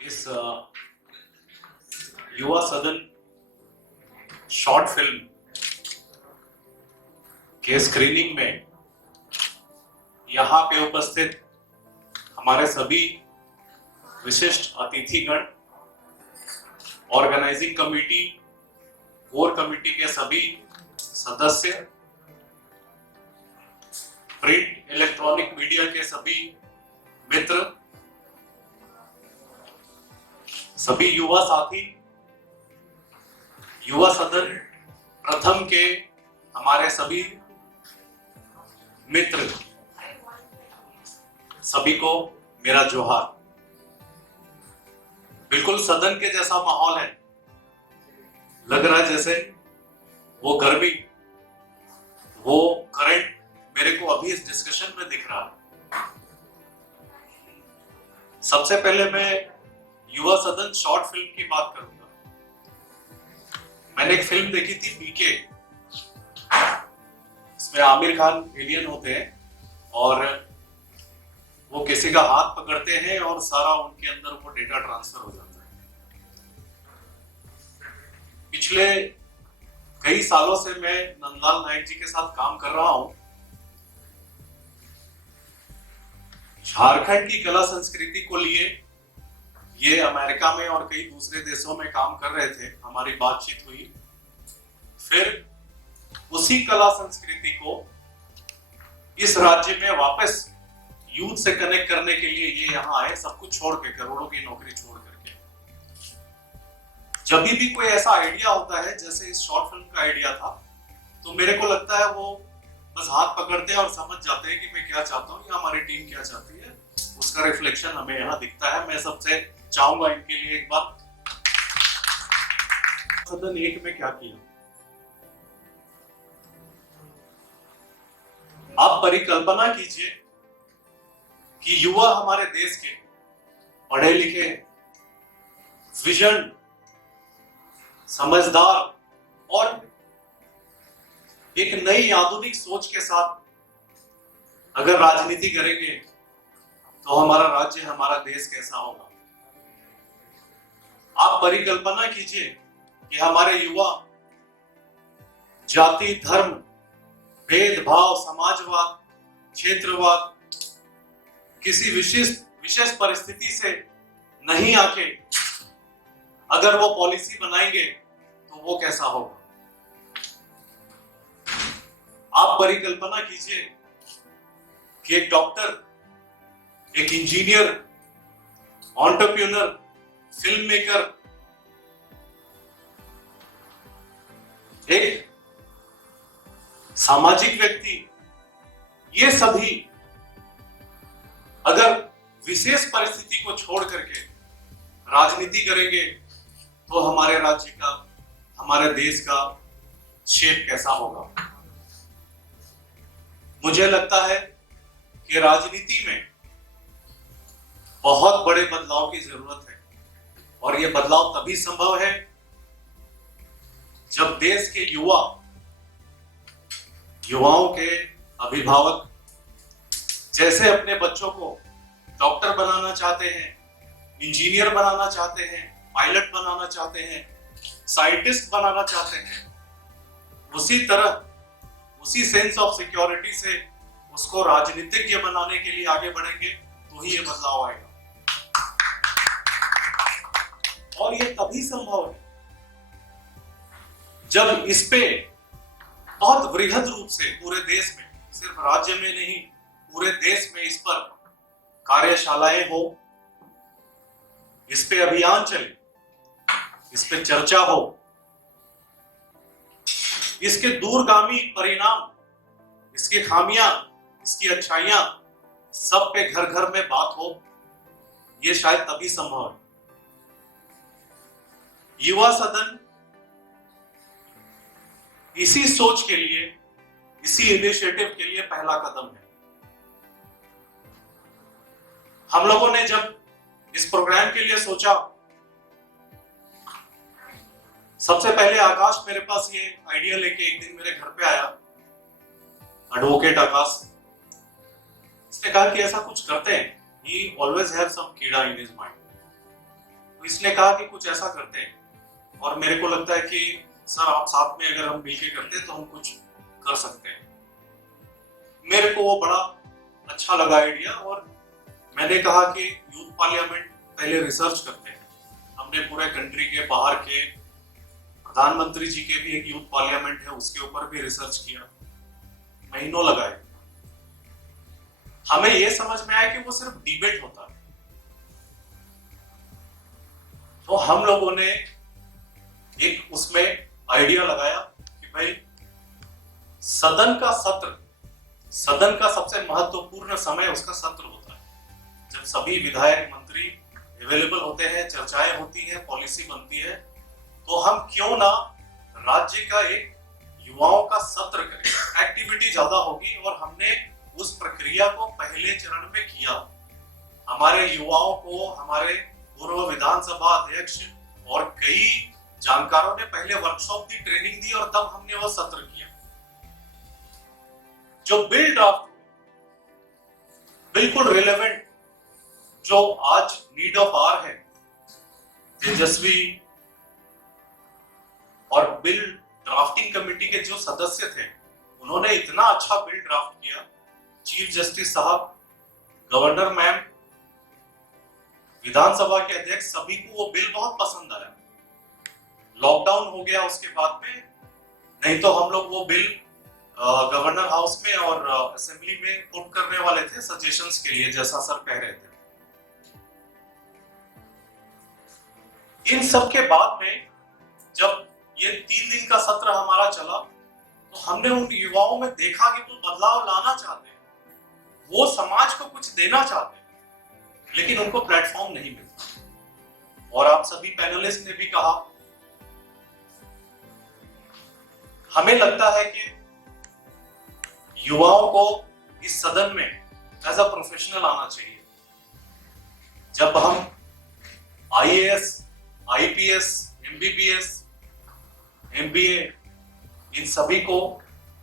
इस युवा सदन शॉर्ट फिल्म के स्क्रीनिंग में यहाँ पे उपस्थित हमारे सभी विशिष्ट अतिथिगण, ऑर्गेनाइजिंग कमेटी, कोर कमेटी के सभी सदस्य, प्रिंट इलेक्ट्रॉनिक मीडिया के सभी मित्र, सभी युवा साथी, युवा सदन प्रथम के हमारे सभी मित्र, सभी को मेरा जोहार। बिल्कुल सदन के जैसा माहौल है, लग रहा है जैसे वो गर्मी, वो करंट मेरे को अभी इस डिस्कशन में दिख रहा है। सबसे पहले मैं युवा सदन शॉर्ट फिल्म की बात करूंगा। मैंने एक फिल्म देखी थी पीके, इसमें आमिर खान एलियन होते हैं और वो किसी का हाथ पकड़ते हैं और सारा उनके अंदर वो डेटा ट्रांसफर हो जाता है। पिछले कई सालों से मैं नंदलाल नायक जी के साथ काम कर रहा हूं। झारखंड की कला संस्कृति को लिए ये अमेरिका में और कई दूसरे देशों में काम कर रहे थे, हमारी बातचीत हुई। फिर उसी कला संस्कृति को इस राज्य में वापस यूथ से कनेक्ट करने के लिए ये यहाँ आए, सब कुछ छोड़ के, करोड़ों की नौकरी छोड़ करके। जब भी कोई ऐसा आइडिया होता है जैसे इस शॉर्ट फिल्म का आइडिया था, तो मेरे को लगता है वो बस हाथ पकड़ते हैं और समझ जाते हैं कि मैं क्या चाहता हूँ या हमारी टीम क्या चाहती है, उसका रिफ्लेक्शन हमें यहाँ दिखता है। मैं सबसे चाहूंगा इनके लिए एक बार, सदन एक में क्या किया। आप परिकल्पना कीजिए कि युवा हमारे देश के पढ़े लिखे, विजन, समझदार और एक नई आधुनिक सोच के साथ अगर राजनीति करेंगे तो हमारा राज्य, हमारा देश कैसा होगा। आप परिकल्पना कीजिए कि हमारे युवा जाति, धर्म, भेदभाव, समाजवाद, क्षेत्रवाद, किसी विशेष परिस्थिति से नहीं आके अगर वो पॉलिसी बनाएंगे तो वो कैसा होगा। आप परिकल्पना कीजिए कि एक डॉक्टर, एक इंजीनियर, एंटरप्रेन्योर, फिल्म मेकर, एक सामाजिक व्यक्ति, ये सभी अगर विशेष परिस्थिति को छोड़ करके राजनीति करेंगे तो हमारे राज्य का, हमारे देश का शेप कैसा होगा। मुझे लगता है कि राजनीति में बहुत बड़े बदलाव की जरूरत है और यह बदलाव तभी संभव है जब देश के युवाओं के अभिभावक जैसे अपने बच्चों को डॉक्टर बनाना चाहते हैं, इंजीनियर बनाना चाहते हैं, पायलट बनाना चाहते हैं, साइंटिस्ट बनाना चाहते हैं, उसी तरह, उसी सेंस ऑफ सिक्योरिटी से उसको राजनीतिज्ञ बनाने के लिए आगे बढ़ेंगे तो ही ये बदलाव आएगा। और ये तभी संभव है जब इस पे बहुत वृहद रूप से पूरे देश में, सिर्फ राज्य में नहीं, पूरे देश में इस पर कार्यशालाएं हो, इस पे अभियान चले, इस पे चर्चा हो, इसके दूरगामी परिणाम, इसके खामियां, इसकी अच्छाइयां, सब पे घर घर में बात हो। ये शायद तभी संभव है। युवा सदन इसी सोच के लिए, इसी इनिशिएटिव के लिए पहला कदम है। हम लोगों ने जब इस प्रोग्राम के लिए सोचा, सबसे पहले आकाश मेरे पास ये आइडिया लेके एक दिन मेरे घर पे आया, एडवोकेट आकाश। इसने कहा कि ऐसा कुछ करते हैं, he always have some कीड़ा in his mind। तो इसने कहा कि कुछ ऐसा करते हैं, और मेरे को लगता है कि सर आप साथ में अगर हम मिलके करते हैं तो हम कुछ कर सकते हैं। मेरे को वो बड़ा अच्छा लगा आइडिया, और मैंने कहा कि यूथ पार्लियामेंट पहले रिसर्च करते हैं। हमने पूरे कंट्री के बाहर के प्रधानमंत्री जी के भी एक यूथ पार्लियामेंट है, उसके ऊपर भी रिसर्च किया, महीनों लगाए। हमें यह समझ में आया कि वो सिर्फ डिबेट होता है। तो हम लोगों ने एक उसमें आइडिया लगाया कि भाई सदन का सबसे महत्वपूर्ण समय उसका सत्र होता है, जब सभी विधायक मंत्री अवेलेबल होते हैं, चर्चाएं होती है, पॉलिसी बनती है। तो हम क्यों ना राज्य का एक युवाओं का सत्र करें, एक्टिविटी ज्यादा होगी। और हमने उस प्रक्रिया को पहले चरण में किया। हमारे युवाओं को हमारे पूर्व विधानसभा अध्यक्ष और कई जानकारों ने पहले वर्कशॉप की ट्रेनिंग दी, और तब हमने वो सत्र किया। जो बिल ड्राफ्ट बिल्कुल रिलेवेंट, जो आज नीड ऑफ आवर है, तेजस्वी और बिल ड्राफ्टिंग कमेटी के जो सदस्य थे, उन्होंने इतना अच्छा बिल ड्राफ्ट किया। चीफ जस्टिस साहब, गवर्नर मैम, विधानसभा के अध्यक्ष, सभी को वो बिल बहुत पसंद आया। लॉकडाउन हो गया उसके बाद में, नहीं तो हम लोग वो बिल गवर्नर हाउस में और असेंबली में पुट करने वाले थे सजेशंस के लिए, जैसा सर कह रहे थे। इन सब के बाद में जब ये 3 दिन का सत्र हमारा चला, तो हमने उन युवाओं में देखा कि वो बदलाव लाना चाहते हैं, वो समाज को कुछ देना चाहते हैं, लेकिन उनको प्लेटफॉर्म नहीं मिलता। और आप सभी पैनलिस्ट ने भी कहा, हमें लगता है कि युवाओं को इस सदन में एज अ प्रोफेशनल आना चाहिए। जब हम आईएएस, आईपीएस, एमबीबीएस, एमबीए, इन सभी को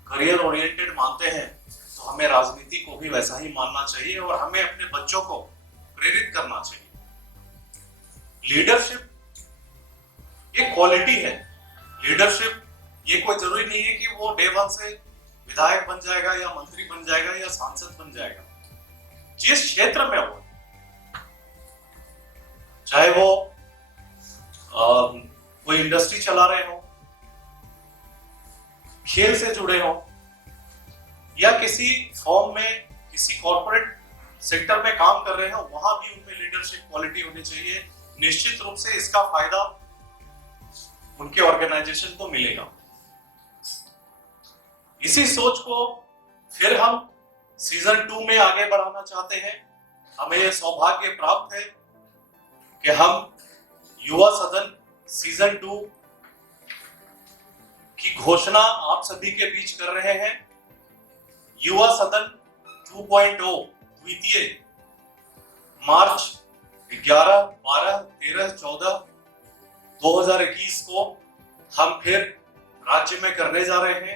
करियर ओरिएंटेड मानते हैं, तो हमें राजनीति को भी वैसा ही मानना चाहिए, और हमें अपने बच्चों को प्रेरित करना चाहिए। लीडरशिप एक क्वालिटी है। लीडरशिप ये कोई जरूरी नहीं है कि वो डे 1 से विधायक बन जाएगा या मंत्री बन जाएगा या सांसद बन जाएगा। जिस क्षेत्र में हो, चाहे वो कोई इंडस्ट्री चला रहे हो, खेल से जुड़े हो, या किसी फॉर्म में, किसी कॉर्पोरेट सेक्टर में काम कर रहे हो, वहां भी उनमें लीडरशिप क्वालिटी होनी चाहिए। निश्चित रूप से इसका फायदा उनके ऑर्गेनाइजेशन को मिलेगा। इसी सोच को फिर हम सीजन 2 में आगे बढ़ाना चाहते हैं। हमें यह सौभाग्य प्राप्त है कि हम युवा सदन सीजन 2 की घोषणा आप सभी के बीच कर रहे हैं। युवा सदन 2.0 द्वितीय मार्च 11, 12, 13, 14, 2021 को हम फिर राज्य में करने जा रहे हैं।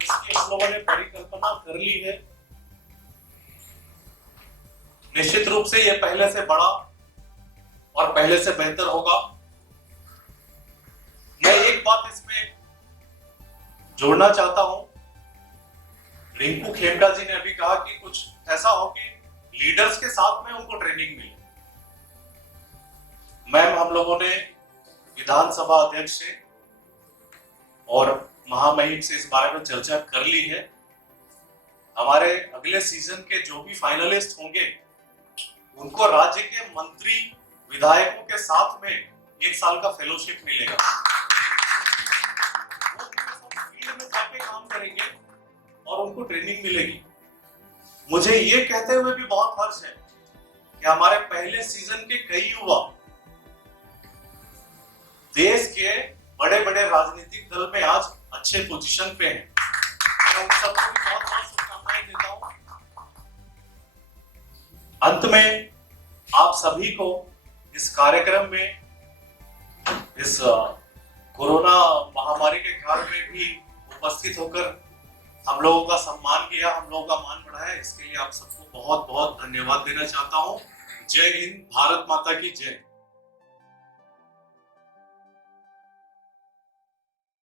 इसकी हम लोगों ने परिकल्पना कर ली है। निश्चित रूप से यह पहले से बड़ा और पहले से बेहतर होगा। मैं एक बात इसमें जोड़ना चाहता हूं। रिंकू खेमका जी ने अभी कहा कि कुछ ऐसा हो कि लीडर्स के साथ में उनको ट्रेनिंग मिले। मैम, हम लोगों ने विधानसभा अध्यक्ष से और महामहिम से इस बारे में चर्चा कर ली है। हमारे अगले सीजन के जो भी फाइनलिस्ट होंगे, उनको राज्य के मंत्री विधायकों के साथ में 1 साल का फेलोशिप मिलेगा। वो फील्ड में जाके काम करेंगे और उनको ट्रेनिंग मिलेगी। मुझे ये कहते हुए भी बहुत हर्ष है कि हमारे पहले सीजन के कई युवा देश के बड़े बड़े राजनीतिक दल में आज अच्छे पोजीशन पे हैं। मैं उन सबको भी बहुत बहुत शुभकामनाएं देता हूं। अंत में आप सभी को इस कार्यक्रम में, इस कोरोना महामारी के काल में भी उपस्थित होकर हम लोगों का सम्मान किया, हम लोगों का मान बढ़ाया, इसके लिए आप सबको बहुत बहुत धन्यवाद देना चाहता हूं। जय हिंद, भारत माता की जय।